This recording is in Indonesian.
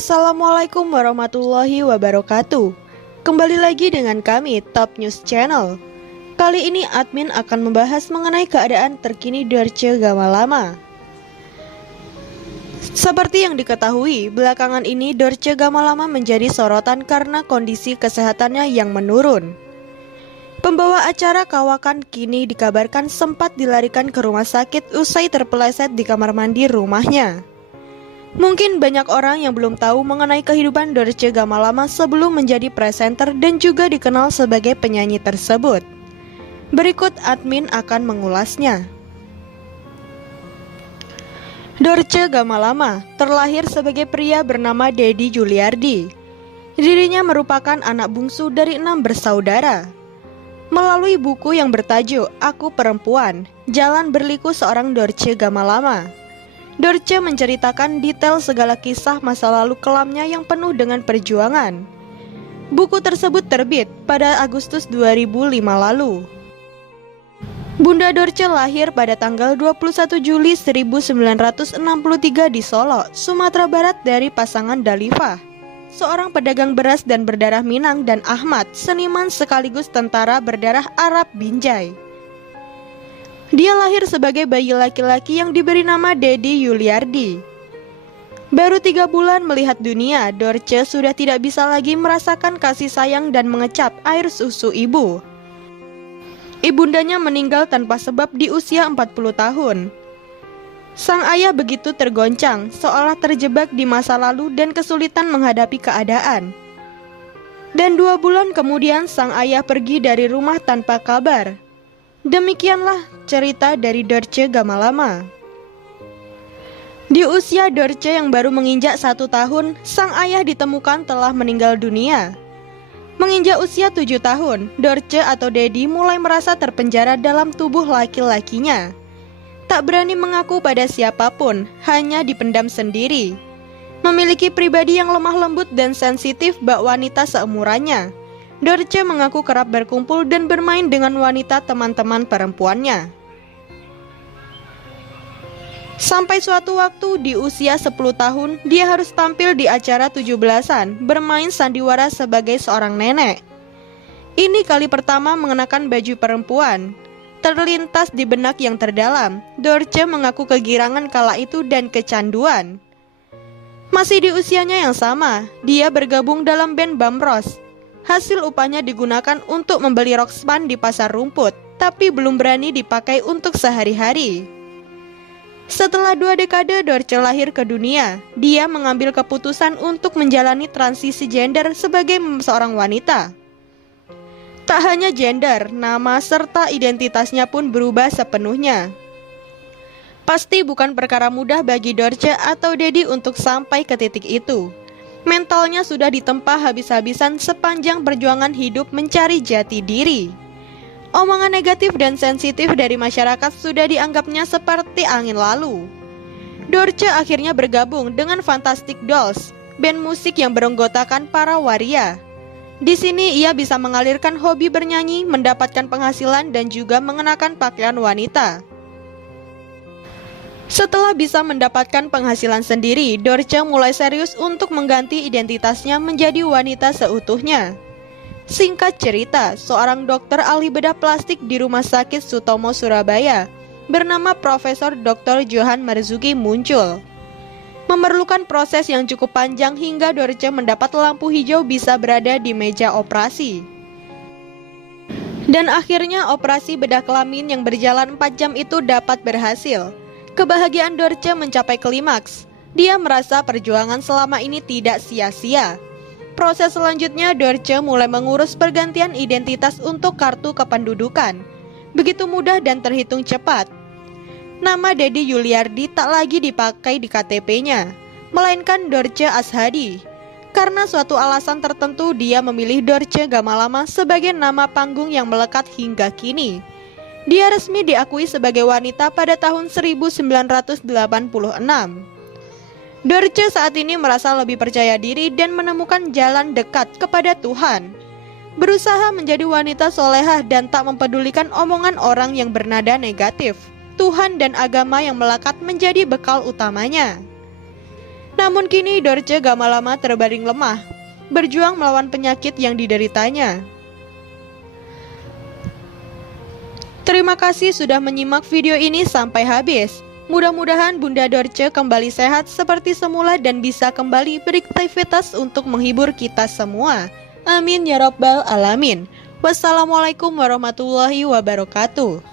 Assalamualaikum warahmatullahi wabarakatuh. Kembali lagi dengan kami, Top News Channel. Kali ini admin akan membahas mengenai keadaan terkini Dorce Gamalama. Seperti yang diketahui, belakangan ini Dorce Gamalama menjadi sorotan karena kondisi kesehatannya yang menurun. Pembawa acara Kawakan kini dikabarkan sempat dilarikan ke rumah sakit usai terpeleset di kamar mandi rumahnya. Mungkin banyak orang yang belum tahu mengenai kehidupan Dorce Gamalama sebelum menjadi presenter dan juga dikenal sebagai penyanyi tersebut. Berikut admin akan mengulasnya. Dorce Gamalama terlahir sebagai pria bernama Deddy Juliardi. Dirinya merupakan anak bungsu dari 6 bersaudara. Melalui buku yang bertajuk Aku Perempuan, Jalan Berliku Seorang Dorce Gamalama, Dorce menceritakan detail segala kisah masa lalu kelamnya yang penuh dengan perjuangan. Buku tersebut terbit pada Agustus 2005 lalu. Bunda Dorce lahir pada tanggal 21 Juli 1963 di Solo, Sumatera Barat dari pasangan Dalifah, seorang pedagang beras dan berdarah Minang, dan Ahmad, seniman sekaligus tentara berdarah Arab Binjai. Dia lahir sebagai bayi laki-laki yang diberi nama Deddy Juliardi. Baru 3 bulan melihat dunia, Dorce sudah tidak bisa lagi merasakan kasih sayang dan mengecap air susu ibu. Ibundanya meninggal tanpa sebab di usia 40 tahun. Sang ayah begitu tergoncang, seolah terjebak di masa lalu dan kesulitan menghadapi keadaan. Dan 2 bulan kemudian sang ayah pergi dari rumah tanpa kabar. Demikianlah cerita dari Dorce Gamalama. Di usia Dorce yang baru menginjak 1 tahun, sang ayah ditemukan telah meninggal dunia. Menginjak usia 7 tahun, Dorce atau Deddy mulai merasa terpenjara dalam tubuh laki-lakinya. Tak berani mengaku pada siapapun, hanya dipendam sendiri. Memiliki pribadi yang lemah lembut dan sensitif bak wanita seumurannya, Dorce mengaku kerap berkumpul dan bermain dengan wanita teman-teman perempuannya. Sampai suatu waktu di usia 10 tahun, dia harus tampil di acara 17-an, bermain sandiwara sebagai seorang nenek. Ini kali pertama mengenakan baju perempuan. Terlintas di benak yang terdalam, Dorce mengaku kegirangan kala itu dan kecanduan. Masih di usianya yang sama, dia bergabung dalam band Bamros. Hasil upahnya digunakan untuk membeli Rockspan di pasar rumput, tapi belum berani dipakai untuk sehari-hari. Setelah 2 dekade Dorce lahir ke dunia, dia mengambil keputusan untuk menjalani transisi gender sebagai seorang wanita. Tak hanya gender, nama serta identitasnya pun berubah sepenuhnya. Pasti bukan perkara mudah bagi Dorce atau Deddy untuk sampai ke titik itu. Mentalnya sudah ditempa habis-habisan sepanjang perjuangan hidup mencari jati diri. Omongan negatif dan sensitif dari masyarakat sudah dianggapnya seperti angin lalu. Dorce akhirnya bergabung dengan Fantastic Dolls, band musik yang beranggotakan para waria. Di sini ia bisa mengalirkan hobi bernyanyi, mendapatkan penghasilan dan juga mengenakan pakaian wanita. Setelah bisa mendapatkan penghasilan sendiri, Dorce mulai serius untuk mengganti identitasnya menjadi wanita seutuhnya. Singkat cerita, seorang dokter ahli bedah plastik di Rumah Sakit Sutomo Surabaya bernama Profesor Dr. Johan Marzuki muncul. Memerlukan proses yang cukup panjang hingga Dorce mendapat lampu hijau bisa berada di meja operasi. Dan akhirnya operasi bedah kelamin yang berjalan 4 jam itu dapat berhasil. Kebahagiaan Dorce mencapai klimaks. Dia merasa perjuangan selama ini tidak sia-sia. Proses selanjutnya Dorce mulai mengurus pergantian identitas untuk kartu kependudukan. Begitu mudah dan terhitung cepat. Nama Deddy Juliardi tak lagi dipakai di KTP-nya, melainkan Dorce Ashadi. Karena suatu alasan tertentu dia memilih Dorce Gamalama sebagai nama panggung yang melekat hingga kini. Dia resmi diakui sebagai wanita pada tahun 1986. Dorce saat ini merasa lebih percaya diri dan menemukan jalan dekat kepada Tuhan. Berusaha menjadi wanita solehah dan tak mempedulikan omongan orang yang bernada negatif. Tuhan dan agama yang melekat menjadi bekal utamanya. Namun kini Dorce Gamalama terbaring lemah, berjuang melawan penyakit yang dideritanya. Terima kasih sudah menyimak video ini sampai habis. Mudah-mudahan Bunda Dorce kembali sehat seperti semula dan bisa kembali beraktivitas untuk menghibur kita semua. Amin ya rabbal alamin. Wassalamualaikum warahmatullahi wabarakatuh.